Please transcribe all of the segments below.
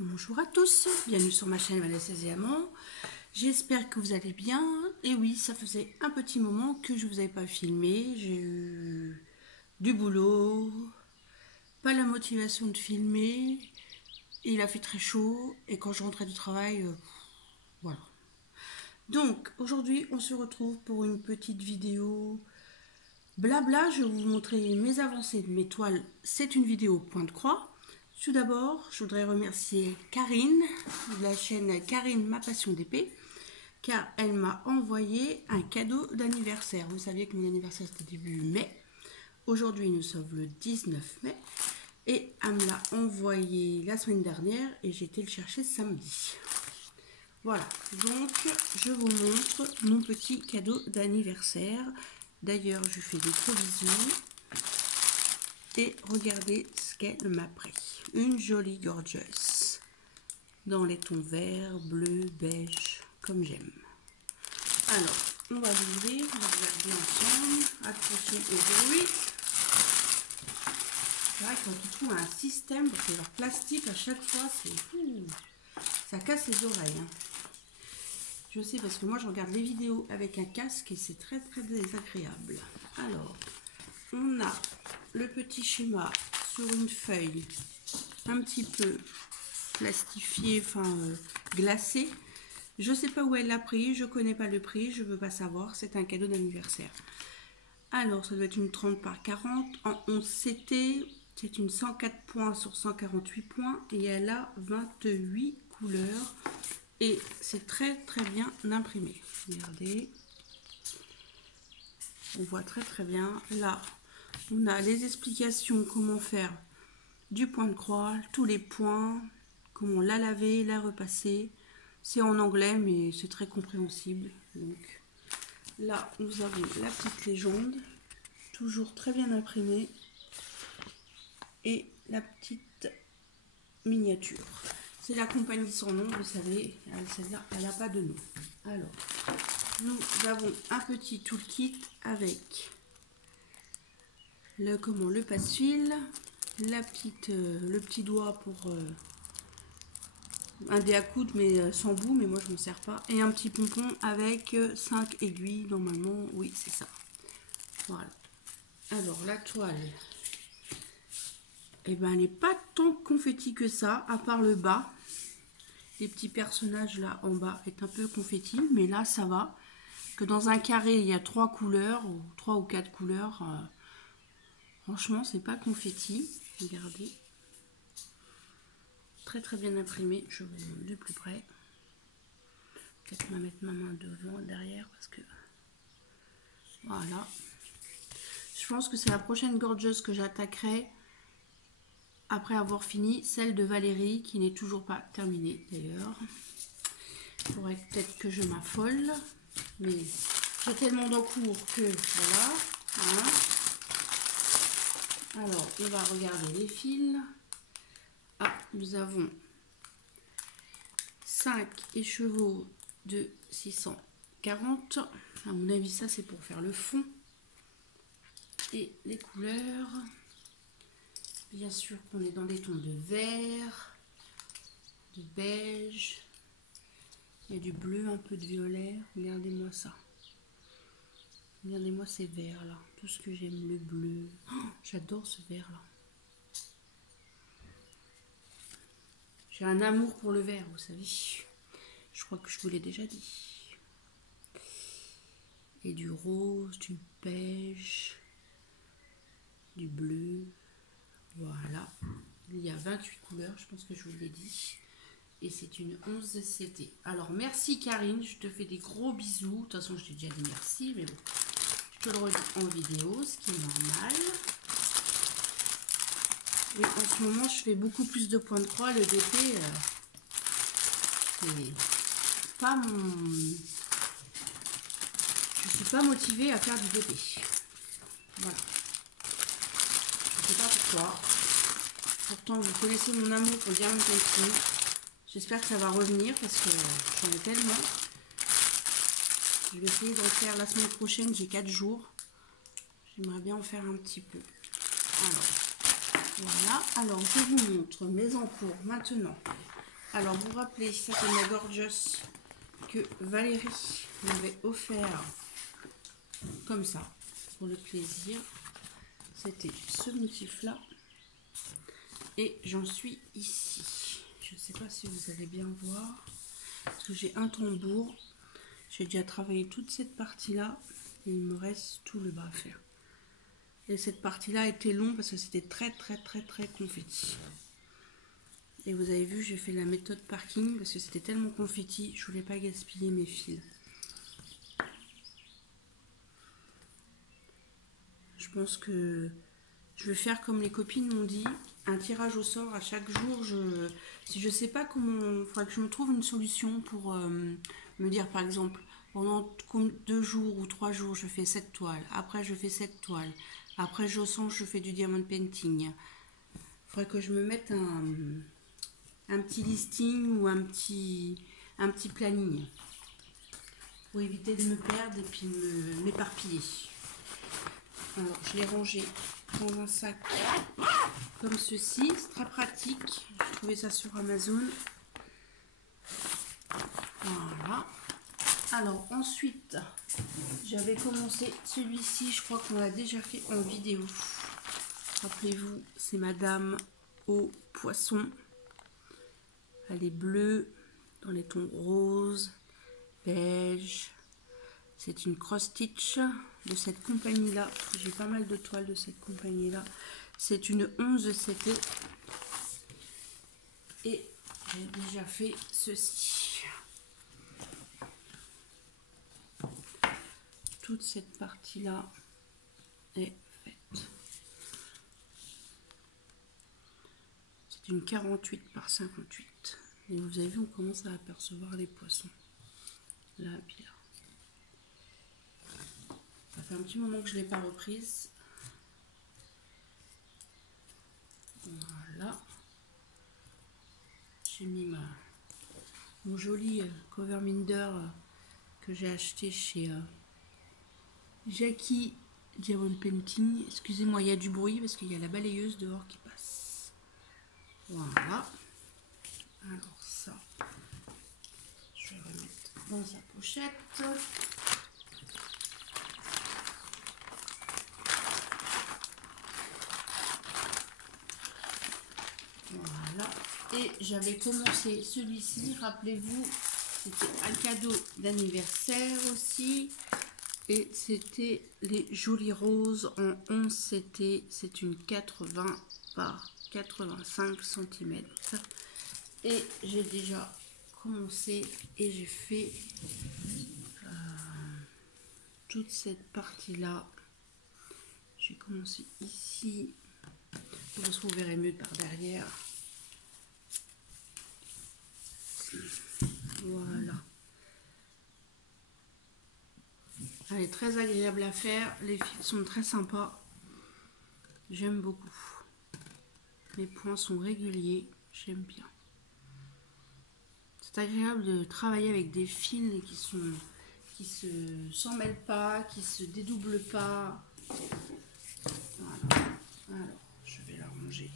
Bonjour à tous, bienvenue sur ma chaîne Vanessa et Amand. J'espère que vous allez bien. Et oui, ça faisait un petit moment que je ne vous avais pas filmé. J'ai eu du boulot, pas la motivation de filmer. Il a fait très chaud et quand je rentrais du travail, voilà. Donc aujourd'hui, on se retrouve pour une petite vidéo blabla. Je vais vous montrer mes avancées de mes toiles. C'est une vidéo point de croix. Tout d'abord, je voudrais remercier Karine de la chaîne Karine Ma Passion d'épée, car elle m'a envoyé un cadeau d'anniversaire. Vous saviez que mon anniversaire c'était début mai. Aujourd'hui, nous sommes le 19 mai. Et elle me l'a envoyé la semaine dernière et j'ai été le chercher samedi. Voilà, donc je vous montre mon petit cadeau d'anniversaire. D'ailleurs, je fais des gros bisous. Et regardez ce qu'elle m'a pris. Une jolie gorgeous. Dans les tons vert, bleu, beige, comme j'aime. Alors, on va l'ouvrir, on va regarder ensemble. Attention au bruit. C'est vrai que quand tu trouves un système, parce que leur plastique à chaque fois, ça casse les oreilles. Hein. Je sais parce que moi je regarde les vidéos avec un casque et c'est très très désagréable. Alors, on a le petit schéma sur une feuille un petit peu plastifiée, enfin glacée. Je ne sais pas où elle l'a pris, je ne connais pas le prix, je ne veux pas savoir, c'est un cadeau d'anniversaire. Alors, ça doit être une 30 par 40 en 11 CT, c'est une 104 points sur 148 points et elle a 28 couleurs et c'est très très bien imprimé. Regardez, on voit très très bien. Là, on a les explications comment faire du point de croix, tous les points, comment la laver, la repasser. C'est en anglais mais c'est très compréhensible. Donc là, nous avons la petite légende, toujours très bien imprimée, et la petite miniature. C'est la compagnie sans nom, vous savez, elle n'a pas de nom. Alors, nous avons un petit toolkit avec le passe-fil, le petit doigt pour un dé à coudre mais sans bout, mais moi je ne m'en sers pas, et un petit pompon avec 5 aiguilles normalement, oui c'est ça. Voilà. Alors la toile, eh ben, elle n'est pas tant confetti que ça, à part le bas. Les petits personnages là en bas est un peu confetti, mais là ça va. Que dans un carré il y a 3 couleurs, ou 3 ou 4 couleurs, franchement c'est pas confetti. Regardez. Très très bien imprimé, je vous montre de plus près. Peut-être me mettre ma main devant, derrière, parce que voilà. Je pense que c'est la prochaine gorgeous que j'attaquerai après avoir fini celle de Valérie, qui n'est toujours pas terminée d'ailleurs. Il faudrait peut-être que je m'affole, mais j'ai tellement d'encours que voilà. Hein. Alors, on va regarder les fils. Ah, nous avons 5 écheveaux de 640. À mon avis, ça c'est pour faire le fond. Et les couleurs. Bien sûr qu'on est dans des tons de vert, de beige. Il y a du bleu, un peu de violet. Regardez-moi ça. Regardez-moi ces verts là. Tout ce que j'aime, le bleu. Oh, j'adore ce vert là. J'ai un amour pour le vert, vous savez. Je crois que je vous l'ai déjà dit. Et du rose, du beige, du bleu. Voilà. Il y a 28 couleurs, je pense que je vous l'ai dit. Et c'est une 11 CT. Alors, merci Karine, je te fais des gros bisous. De toute façon, je t'ai déjà dit merci, mais bon. Je te le redis en vidéo, ce qui est normal. Et en ce moment, je fais beaucoup plus de points de croix. Le DP, c'est pas mon... Je suis pas motivée à faire du DP. Voilà. Je sais pas pourquoi. Pourtant, vous connaissez mon amour pour Diamond Country. J'espère que ça va revenir parce que j'en ai tellement. Je vais essayer d'en faire la semaine prochaine. J'ai 4 jours. J'aimerais bien en faire un petit peu. Alors, voilà. Alors, je vous montre mes encours maintenant. Alors, vous vous rappelez, ça c'est ma Gorgeous que Valérie m'avait offert comme ça, pour le plaisir. C'était ce motif-là. Et j'en suis ici. Je ne sais pas si vous allez bien voir. Parce que j'ai un tambour. J'ai déjà travaillé toute cette partie-là. Et il me reste tout le bas à faire. Et cette partie-là était longue parce que c'était très confetti. Et vous avez vu, j'ai fait la méthode parking parce que c'était tellement confetti, je voulais pas gaspiller mes fils. Je pense que je vais faire comme les copines m'ont dit, un tirage au sort à chaque jour. Si je sais pas comment, il faudra que je me trouve une solution pour me dire par exemple, pendant 2 jours ou 3 jours, je fais cette toile. Après, je fais cette toile. Après, je sens, je fais du diamond painting. Il faudrait que je me mette un petit listing ou un petit planning pour éviter de me perdre et puis m'éparpiller. Alors je l'ai rangé dans un sac comme ceci, c'est très pratique, j'ai trouvé ça sur Amazon. Voilà. Alors ensuite j'avais commencé celui-ci, je crois qu'on l'a déjà fait en vidéo. Rappelez-vous, c'est Madame au poisson. Elle est bleue dans les tons roses, beige. C'est une cross stitch de cette compagnie là. J'ai pas mal de toiles de cette compagnie là. C'est une 11 CT. Et j'ai déjà fait ceci. Toute cette partie là est faite. C'est une 48 par 58. Et vous avez vu, on commence à apercevoir les poissons. Là, puis là. Ça fait un petit moment que je ne l'ai pas reprise. Voilà. J'ai mis mon joli cover minder que j'ai acheté chez Jackie Diamond Painting. Excusez-moi, il y a du bruit parce qu'il y a la balayeuse dehors qui passe. Voilà. Alors ça, je vais remettre dans sa pochette. Voilà. Et j'avais commencé celui-ci, rappelez-vous, c'était un cadeau d'anniversaire aussi. Et c'était les Jolies Roses en 11 CT. C'est une 80 par 85 cm. Et j'ai déjà commencé et j'ai fait toute cette partie-là. J'ai commencé ici. Vous verrez mieux par derrière. Voilà. Elle est très agréable à faire. Les fils sont très sympas. J'aime beaucoup. Les points sont réguliers. J'aime bien. C'est agréable de travailler avec des fils qui s'en mêlent pas, qui se dédoublent pas. Voilà. Alors, je vais la ranger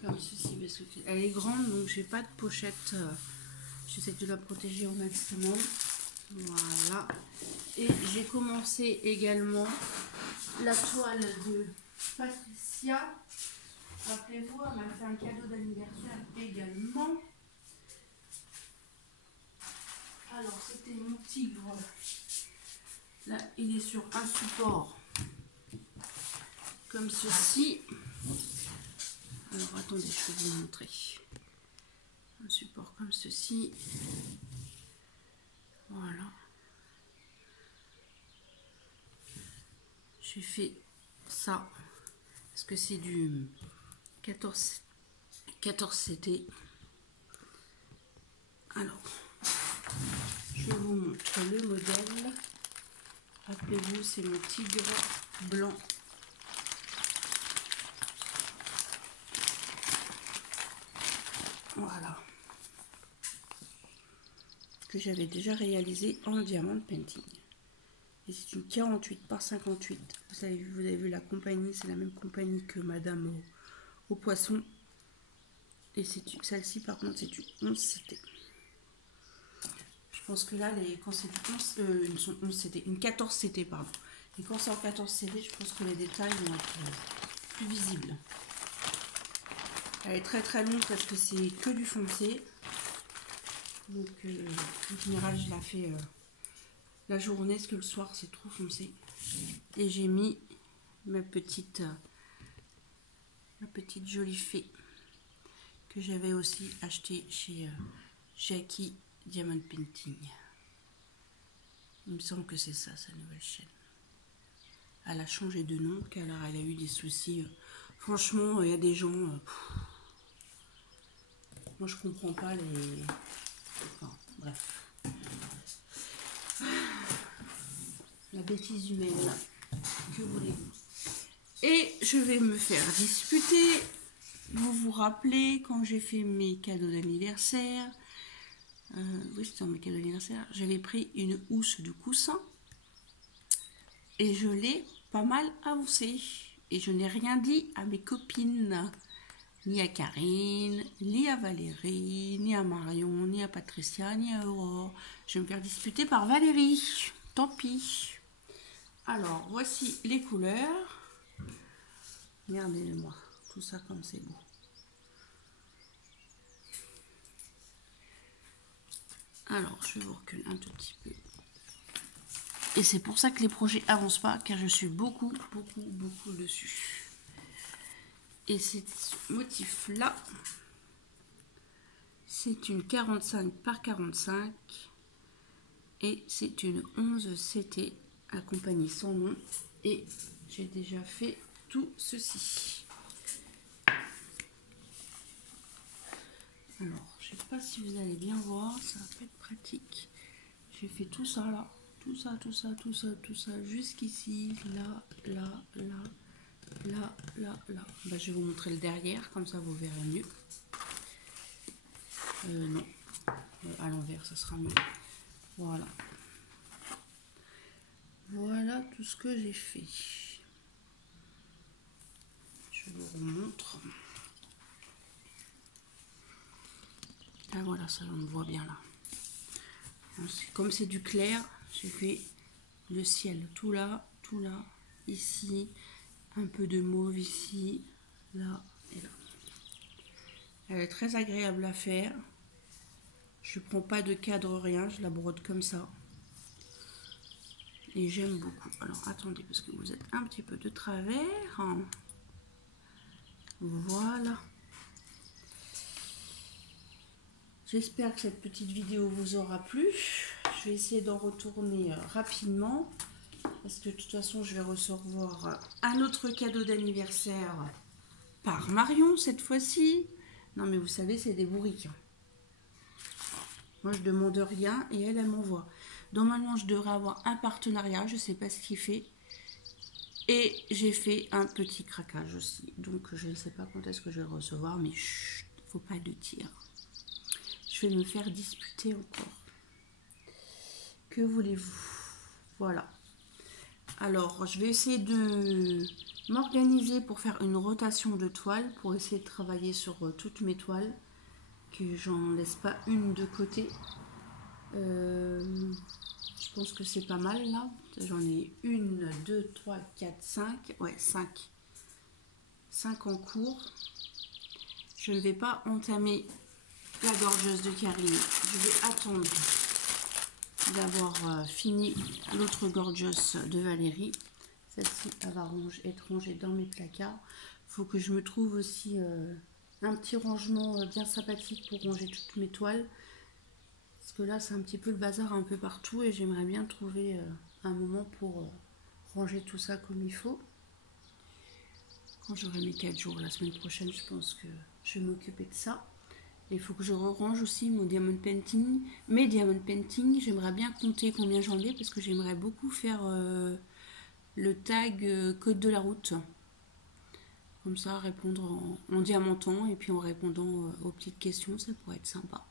comme ceci parce qu'elle est grande, donc j'ai pas de pochette. J'essaie de la protéger au maximum. Voilà. Et j'ai commencé également la toile de Patricia. Rappelez-vous, elle m'a fait un cadeau d'anniversaire également. Alors, c'était mon tigre. Là, il est sur un support comme ceci. Alors, attendez, je vais vous montrer. Un support comme ceci. Voilà. J'ai fait ça parce que c'est du 14 CT. Alors, je vous montre le modèle. Rappelez-vous, c'est mon tigre blanc. Voilà. Que j'avais déjà réalisé en diamond painting. Et c'est une 48 par 58. Vous avez vu la compagnie, c'est la même compagnie que Madame au poisson. Et celle-ci, par contre, c'est du 11 CT. Je pense que là, quand c'est du 11 CT, une 14 CT, pardon. Et quand c'est en 14 CT, je pense que les détails vont être plus visibles. Elle est très très longue parce que c'est que du foncé. Donc, en général, je la fais la journée, parce que le soir, c'est trop foncé. Et j'ai mis ma petite jolie fée que j'avais aussi acheté chez Jackie Diamond Painting. Il me semble que c'est ça, sa nouvelle chaîne. Elle a changé de nom, car elle a eu des soucis. Franchement, il y a des gens... moi, je comprends pas les... Enfin, bref. La bêtise humaine, que voulez-vous? Et je vais me faire disputer. Vous vous rappelez, quand j'ai fait mes cadeaux d'anniversaire... oui, c'était dans mes cadeaux d'anniversaire. J'avais pris une housse de coussin. Et je l'ai pas mal avancée. Et je n'ai rien dit à mes copines. Ni à Karine, ni à Valérie, ni à Marion, ni à Patricia, ni à Aurore. Je vais me faire disputer par Valérie. Tant pis. Alors, voici les couleurs. Regardez-moi. Tout ça comme c'est beau. Alors, je vais vous reculer un tout petit peu. Et c'est pour ça que les projets avancent pas, car je suis beaucoup dessus. Et ce motif-là, c'est une 45 par 45 et c'est une 11 CT accompagnée sans nom. Et j'ai déjà fait tout ceci. Alors, je sais pas si vous allez bien voir, ça va pas être pratique. J'ai fait tout ça là, tout ça, jusqu'ici, là. Bah, je vais vous montrer le derrière, comme ça vous verrez mieux. Non, à l'envers, ça sera mieux. Voilà. Voilà tout ce que j'ai fait. Je vous remontre. Ah voilà, ça on voit bien là. Comme c'est du clair, j'ai fait le ciel tout là, ici, un peu de mauve ici, là et là. Elle est très agréable à faire. Je prends pas de cadre, rien, je la brode comme ça. Et j'aime beaucoup. Alors attendez, parce que vous êtes un petit peu de travers. Voilà. J'espère que cette petite vidéo vous aura plu. Je vais essayer d'en retourner rapidement. Parce que de toute façon, je vais recevoir un autre cadeau d'anniversaire par Marion cette fois-ci. Non mais vous savez, c'est des bourriques. Moi, je demande rien et elle m'envoie. Normalement, je devrais avoir un partenariat. Je ne sais pas ce qu'il fait. Et j'ai fait un petit craquage aussi. Donc, je ne sais pas quand est-ce que je vais le recevoir. Mais chut, faut pas le dire. Je vais me faire disputer encore. Que voulez-vous? Voilà. Alors, je vais essayer de m'organiser pour faire une rotation de toiles. Pour essayer de travailler sur toutes mes toiles. Que j'en laisse pas une de côté. Je pense que c'est pas mal là. J'en ai 1, 2, 3, 4, 5. Ouais, 5. 5 en cours. Je ne vais pas entamer la gorgeuse de Karine. Je vais attendre d'avoir fini l'autre gorgeuse de Valérie. Celle-ci, elle va être rangée dans mes placards. Il faut que je me trouve aussi un petit rangement bien sympathique pour ranger toutes mes toiles. Parce que là, c'est un petit peu le bazar un peu partout et j'aimerais bien trouver un moment pour ranger tout ça comme il faut. Quand j'aurai mes 4 jours, la semaine prochaine, je pense que je vais m'occuper de ça. Il faut que je range aussi mon diamond painting. Mes diamond painting, j'aimerais bien compter combien j'en ai parce que j'aimerais beaucoup faire le tag code de la route. Comme ça, répondre en diamantant et puis en répondant aux petites questions, ça pourrait être sympa.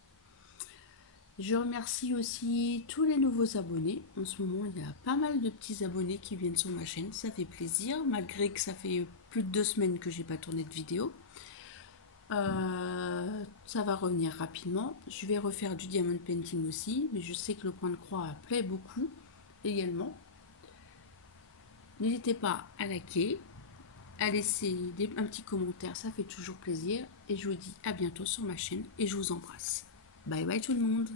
Je remercie aussi tous les nouveaux abonnés. En ce moment, il y a pas mal de petits abonnés qui viennent sur ma chaîne. Ça fait plaisir, malgré que ça fait plus de 2 semaines que j'ai pas tourné de vidéo. Ça va revenir rapidement. Je vais refaire du diamond painting aussi, mais je sais que le point de croix plaît beaucoup également. N'hésitez pas à liker, à laisser un petit commentaire, ça fait toujours plaisir. Et je vous dis à bientôt sur ma chaîne et je vous embrasse. Bye bye tout le monde.